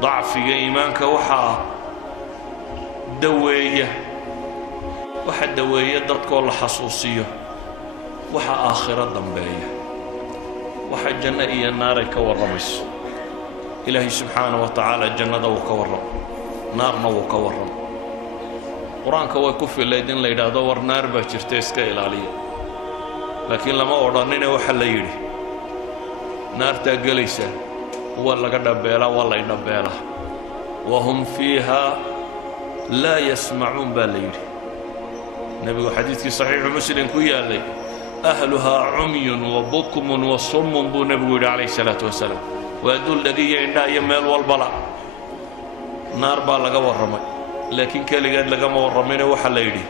ضعفك إيمانك وحا دوية وحا دوية دتك ولا حصوصية وحا آخرة ضمبية وحا جنة إيا النار كورمس إلهي سبحانه وتعالى جنة وكورم نارنا وكورم قرآنك ويكفي الليدين ليدا دور نار باجرتيسك إلالية لكن لما أورانين وحا ليدي نار تاقليسة ولا قد بيلا ولا ينبيلا وهم فيها لا يسمعون بالليل نبي حديث صحيح مسلم كويا لي أهلها عمي وبكم وصم بو نبي عليه الصلاة والسلام ويدل الذي عندها يمال والبلاء نار بالغا ورمي لكن كالغاد لغا ما ورمين وحا ليدي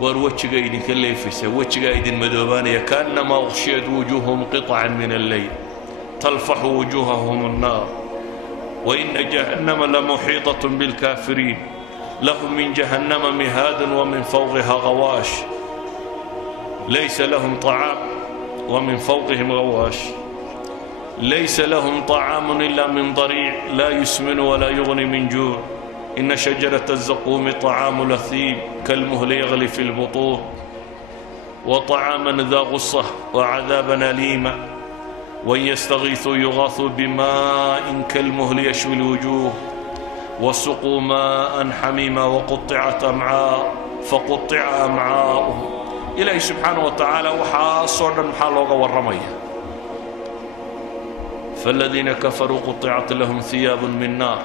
وروجهga idinka leefaysa wajiga idin madoobaanaya kaanama ukhshiyad wujuhum qit'an min al-layl تلفح وجوههم النار وإن جهنم لمحيطة بالكافرين لهم من جهنم مهاد ومن فوقها غواش ليس لهم طعام ومن فوقهم غواش ليس لهم طعام إلا من ضريع لا يسمن ولا يغني من جوع إن شجرة الزقوم طعام لثيم كالمهل يغلي في البطون وطعاما ذا غصة وعذابا أليما وإن يستغيثوا يغاثوا بماء كالمهل يشوي الوجوه وسقوا ماء حميما وقطعت أمعاء فقطع أمعاؤهم إلهي سبحانه وتعالى وحاصرا محالوغا والرمية فالذين كفروا قطعت لهم ثياب من نار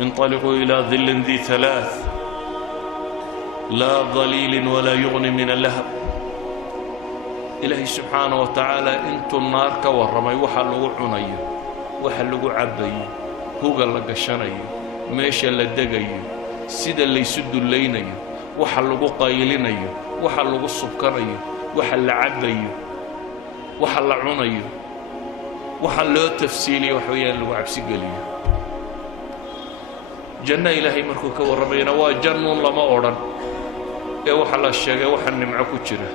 انطلقوا إلى ظل ذي ثلاث لا ظليل ولا يغني من اللهب إلهي سبحانه وتعالى انتو النار كورمي وحلقوا عنيو وحلقوا عبيو هوغا لقشانيو ميشا لدقيو سيدا اللي يسدوا اللينيو وحلقوا قايلينيو وحلقوا السبكانيو وحل عبيو وحل عنيو وحلقوا تفسيلي وحويان لقوا عبسي قليو جنة إلهي مركو كورمينا وجنة لما أوران إيه وحل الشيء وحل نمعكو جره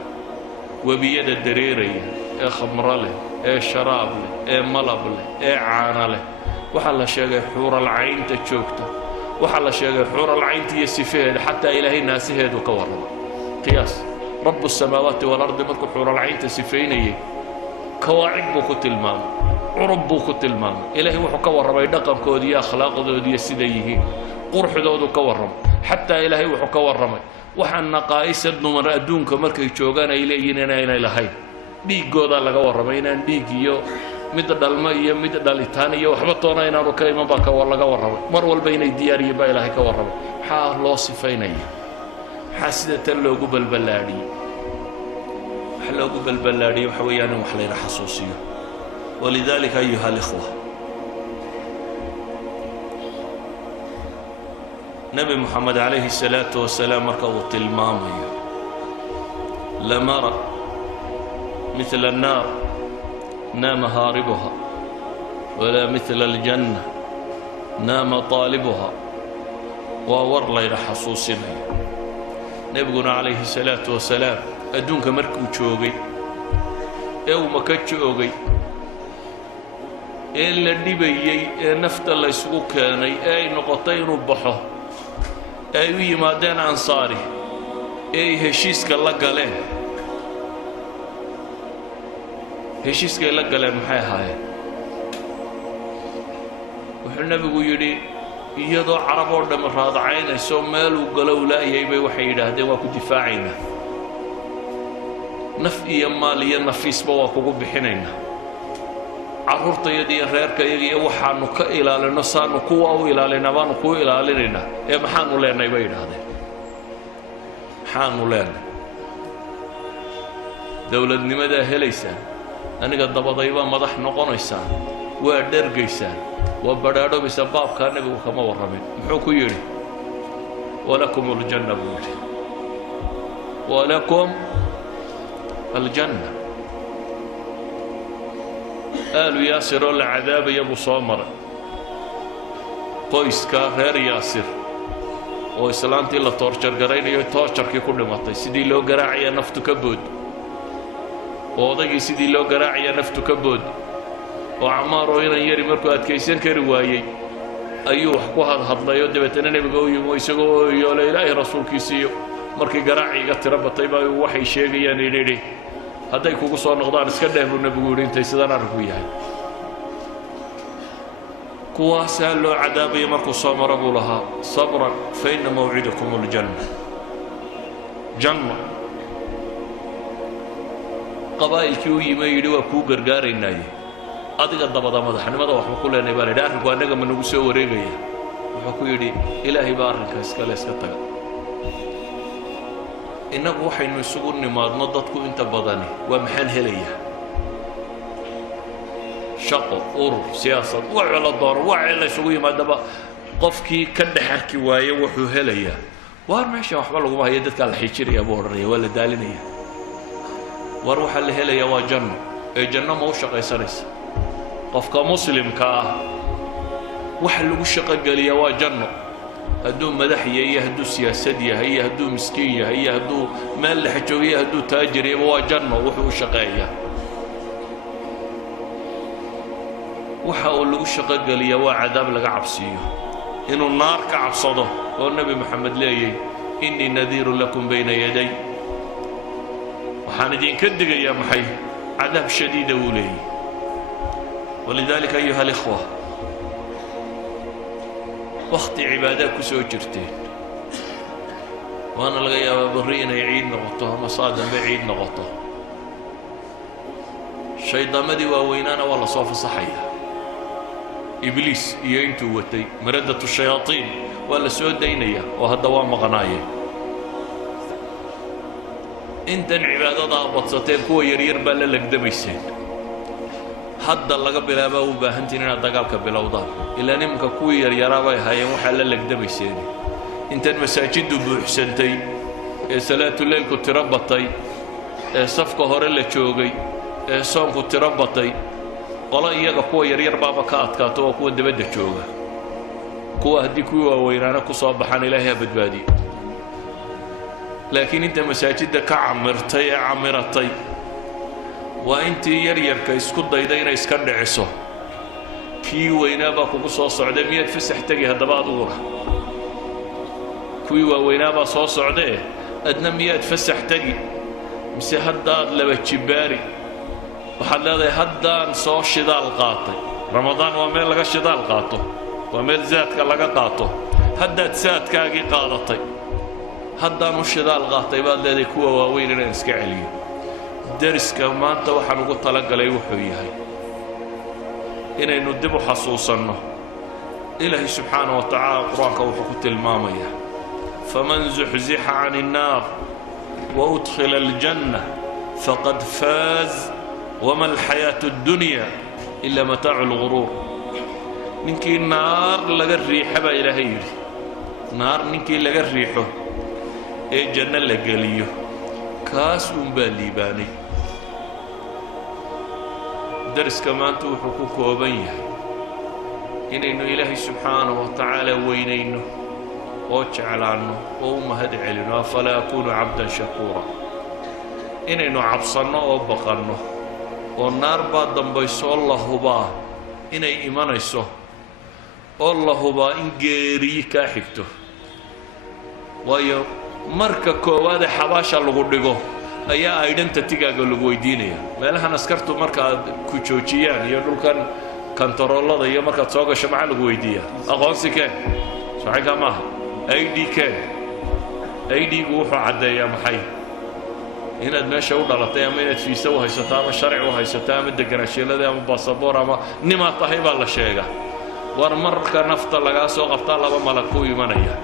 وبيد الدريرية إيه خمر له إيه شراب له إيه ملب له إيه عانى له وحل شيء حور العين تشوكته وحل شيء حور العين تيسفيه حتى إلهي الناس هيدو كورم قياس رب السماوات والأرض مركو حور العين تسفيني كواعب بوكو تلمام عرب بوكو تلمام إلهي وحو كورم يدقم كودي أخلاق دودي السديه قرح دودو كورم حتى إلهي وحو كورم waxaan naqaayis dumar adduunka markay joogaan ay leeyihiin inay lahayn dhiigooda laga warramay inaan dhiig iyo mid dhalma iyo mid dhalitaan iyo waxba toona inaanu ka iman baa ka laga warramay mar walba inay diyaariyo baa ilaahay ka warramay maxaa loo sifaynaya maxaa sida tan loogu balbalaadhiyey waxa loogu balbalaadhiyey waxa weeyaan wax la xasuusiyo walidaalika ayuha alikhwa نبي محمد عليه الصلاة والسلام مركض المامي لم أرى مثل النار نام هاربها ولا مثل الجنة نام طالبها وور لير حصوصنا نبينا عليه الصلاة والسلام أدونك مركو تشوغي أو مكتشوغي إلا النبي نفت الله يسوق كاني أي نقطين بحه أي مادين أنصاري أي هشيسك الله قالين هشيسك الله قالين محي هاي وحنا بيقولي يضع عرب ورد مراد عينه سومال وقالوا لا يبي وحيد هذا واكو دفاعنا نفي مالية نفيس بواكو بحنينا عرورتا يدي reerka iyaga waxaanu ka ilaalino saanu kuwa u ilaalina baanu ku ilaalinayna ee maxaan u leenay bay yiraahdeen maxaan u leenay dawladnimada helaysa aniga dabadayba madax noqonaysa waa dhergaysa waa badhaadho bisa baabka nabigu kama waramin muxuu ku yiri walakum aljanna walakum aljanna قالوا ياسر العذاب يبو صامر qoyska reer yaasir oo islaantii la torture garaynayo torture-kii ku dhimatay sidii loo garaacay naftu ka bood oodagii sidii loo garaacay naftu ka bood وعمار وين يري مركو أتكيسن كروايي أيوه حكوها هضليو دبتنا نبقوا يمويسقوا يا لا إله رسول كيسيو مركي قراعي قت رب طيبة وحي شيء يعني ليه هذا يكون قصة نقدان اسكده بالنبيين أنت يسدنا ركويها كواسا لو عذابي مركو صامر لها صبرا فإن موعدكم الجنة جنة قبائل كيوي ما يدوا كو غرغاري ناي adiga dabada madaxnimada wax ku leenay baa leeyahay arinku anaga ma nagu soo wareegaya wuxuu ku yiri ilaahi baa arrinkaas kale iska taga inagu waxaynu isugu nimaadno dadku inta badani waa maxaan helaya shaqo urur siyaasad wacala door wacala isugu yimaadaba qofkii ka dhaxarki waaye wuxuu helaya waar meesha waxba lagu hayo dadka la xijiriya buu oranaya wala daalinaya war waxa la helaya waa janno ee janno ma u shaqaysanaysa qofka muslimka ah waxa lagu shaqo galiya waa janno hadduu madax yahay hadduu siyaasad yahay hadduu miskiin yahay hadduu meel la xajooyo hadduu taajir yahay waa janno wuxuu shaqeeyaa waxa uu lagu shaqo galiya waa cadaab laga cabsiyo inuu naar ka cabsado oo nabi maxamed leeyay inni nadiirun lakum bayna yaday waxaan idinka digayaa maxay cadaab shadiid uu leeyahay ولذلك أيها الإخوة وقت عبادات كسو جرتين وأنا لغاية برينا يعيد نغطوها مصادم بعيد نغطوها الشيطان مدي ووينانا والله صوف صحيح إبليس ينتو وتي مردة الشياطين ولا سود دينية وهالدوام مغناية انت عبادة ضابط ستين كو يرير بلا لك دميسين hadda laga bilaabo u baahantiin inaad dagaalka bilowdaan ilaa nimka ku yaryaraabay hayeen waxa la lagdamayseen inta masaajiddu buuxsantay ee salaatu leelku tirabatay ee safka hore la joogay ee soonku tirabatay qolo iyaga kuwa yaryar baaba ka adkaato oo kuwa dibadda jooga kuwa haddii kuwa weynaana ku soo baxaan ilaahay badbaadi laakiin inta masaajidda ka camirtay ee camiratay وأنت يريرك يسكت ضيدين يسكن عصا كي وينابا كوكو صوص عدي مية فسح تجي هذا بعض ورا كي وينابا صوص عدي أدنى مية فسح تجي مسي هداد لبتشباري وحلا هدان صوص شدال قاطي رمضان وميل لقى شدال قاطو وميل زاد كلقى قاطو هداد ساد كاجي قاطي هدان الشدال قاطي بعد ذلك هو وين نسكع عليه درسك ما أنت وحنا قلت لك عليه وحويها إن ندب حصوصنا إلهي سبحانه وتعالى قرآنك وحكت المامية فمن زحزح عن النار وأدخل الجنة فقد فاز وما الحياة الدنيا إلا متاع الغرور ننكي النار لقى الريحة با إلهي نار ننكي لقى الريحة إيه جنة لقى ليه كاس بالليباني درس كمان توحكوك وبيه إنه إلهي سبحانه وتعالى وينينه وجعل عنه وأمهد علينا فلا يكون عبدا شكورا إنه عبصنا وبقرنا والنار بعد بيسو الله با إنه إيمان يسو الله با إن جيري كاحكته ويو marka koowaad xabaasha lagu dhigo ayaa identity-gaaga lagu weydiinaya meelahan askartu marka ku joojiyaan iyo dhulkan kantaroolada iyo marka soo gasho maxaa lagu weydiiyaa aqoonsi keen saxiga ma ID keen ID-gu wuxuu cadeeyaa maxay inaad meesha u dhalatay ama inaad fiisa u haysato ama sharci u haysato ama deganaansheelada ama baasaboor ama nima tahay baa la sheega war marka nafta laga soo qabtaa laba malak ku imanaya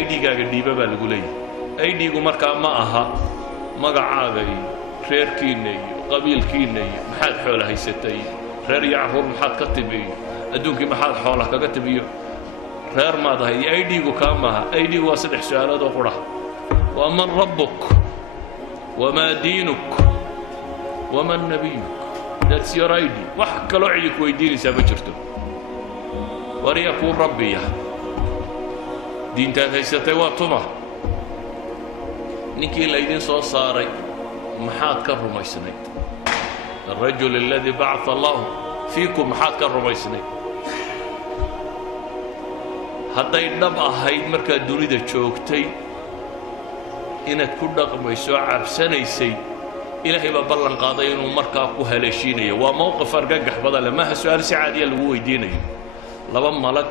ID-gaaga dhiiba baa lagu leeyahay ID-gu markaa ma aha magacaaga iyo reerkiina iyo qabiilkiina iyo maxaad xoolo haysatay reer iyo carruur maxaad ka timi adduunkii maxaad xoola kaga timiyo reer maad ahay ID-gu kaa maaha ID-gu waa saddex su'aalood oo qura waa man rabbuk wamaa diinuk waman nabiyuk that's your ID wax kaloo cidi ku weydiinaysaa ma jirto wariya kuu rabbiya diintaad haysatay waa tuma ninkii laydin soo saaray maxaad ka rumaysnayd الرجل الذي بعث الله فيكم حاد كالرميسني هذا يدب أهيد مركا دونيدا جوكتي إنك كل قميسو عبسانيسي إلهي ببلن قاضيين ومركا كوهالشيني وموقف أرقاق بدل ما سؤال سعادية اللي هو يديني لبا ملك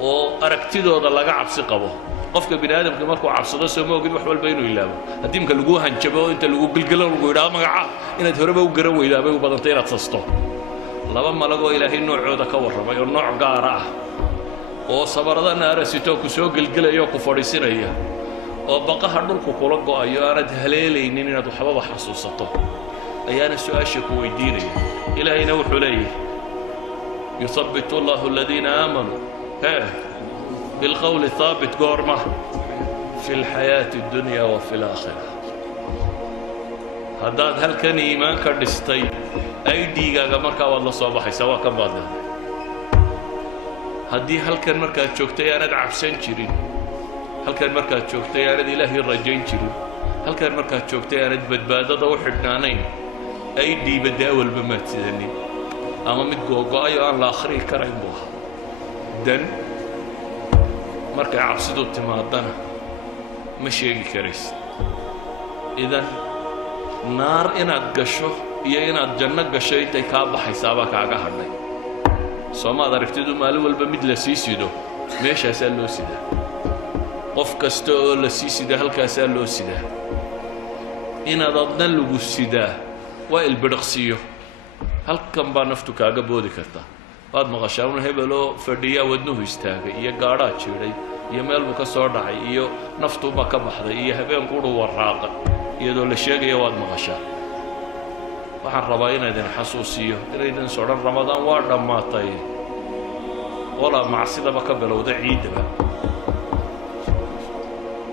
oo aragtidooda laga cabsi qabo qofka bini'aadamka markuu cabsado soo moogid wax walba inuu ilaabo haddii marka lagu hanjabo inta lagu gilgilo lagu yidhaahdo magaca inaad horeba u garan weydaa bay u badantay inaad sasto laba malagoo ilaahay noocooda ka warramay oo nooc gaara ah oo sabarada naarasito ku soo gilgilayo ku fadhiisinaya oo baqaha dhulku kula go'ayo aanad haleelaynin inaad waxbaba xasuusato ayaana su-aasha ku weydiinaya ilaahayna wuxuu leeyahay yuthabbitu allahu aladiina aamanuu بالقول الثابت قرمة في الحياة الدنيا وفي الآخرة هذا هل كان إيمان كردستي أي ديجا مركا والله صباحي سواء كم بعد هدي هل كان مركا تشوكتي أنا دعب سنشرين هل كان مركا تشوكتي أنا إلهي الرجين شرين هل كان مركا تشوكتي أنا بدبادة وحدنا نين أي دي بداول بما تزني أما متجوجا أيوة أنا الآخرين كريم بوها دن markay cabsidu timaadana ma sheegi karaysid idan naar inaad gasho iyo inaad janno gasho intay kaa baxaysaabaa kaaga hadhay soomaad aragtidu maalin walba mid la sii sido meeshaasaa loo sidaa qof kasta oo la sii sida halkaasaa loo sidaa inaad adna lagu sidaa waa ilbidhiqsiyo halkan baa naftu kaaga boodi kartaa waad maqashaa un hebeloo fadhiyaa wadnuhu istaagay iyo gaadhaa jiidhay iyo meel buu ka soo dhacay iyo naftuuba ka baxday iyo habeenkuudhu warraaqa iyadoo la sheegaya waad maqashaa waxaan rabaa inaydin xasuusiyo inaydin sodhan ramadaan waa dhammaatay walaa macsidaba ka bilowda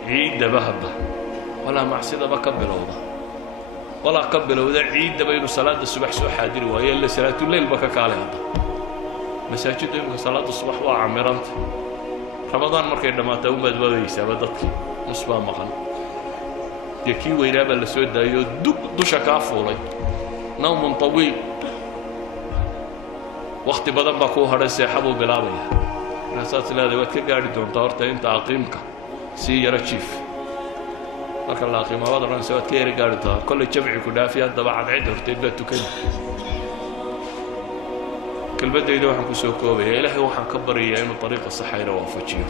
ciiddaba hadda walaa macsidaba ka bilowda walaa ka bilowda ciiddaba inuu salaada subax soo xaadiri waayo illa salaatuleylba ka kaalay hadda مساجد يوم صلاة الصبح وعمرانت رمضان مركي دماته ومد بديسا بدتك نصبا مقن يكي ويرابا لسود دايو دوشا كافولي نوم طويل وقت بدن باكو هرسي حبو بلابيا ناسات لا دوات كقاعد دون طارتا انت عقيمك سي يرتشيف لكن لا قيمة وضرا سوات كيري قاعد كل جمعي كدافيا دبا عد عدر تبدا تكن كلمتي waxaan ku soo koobaya ilaahay waxaan ka baryayaa inuu dariiqa saxayra waafajiyo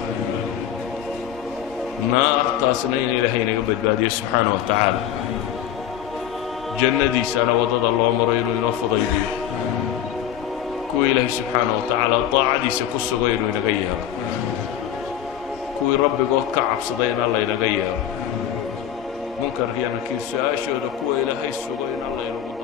naartaasna in ilaahay naga badbaadiyo subxaanahu wa tacaala jannadiisana wadada loo maro inuu inoo fudaydiyo kuwii ilaahay subxaanahu wa tacaala daacadiisa ku sugo inuu inaga yeelo kuwii rabbigood ka cabsaday in alla inaga yeelo munkarkiiyo nakiir su-aashooda kuwa ilaahay sugo in alla inagu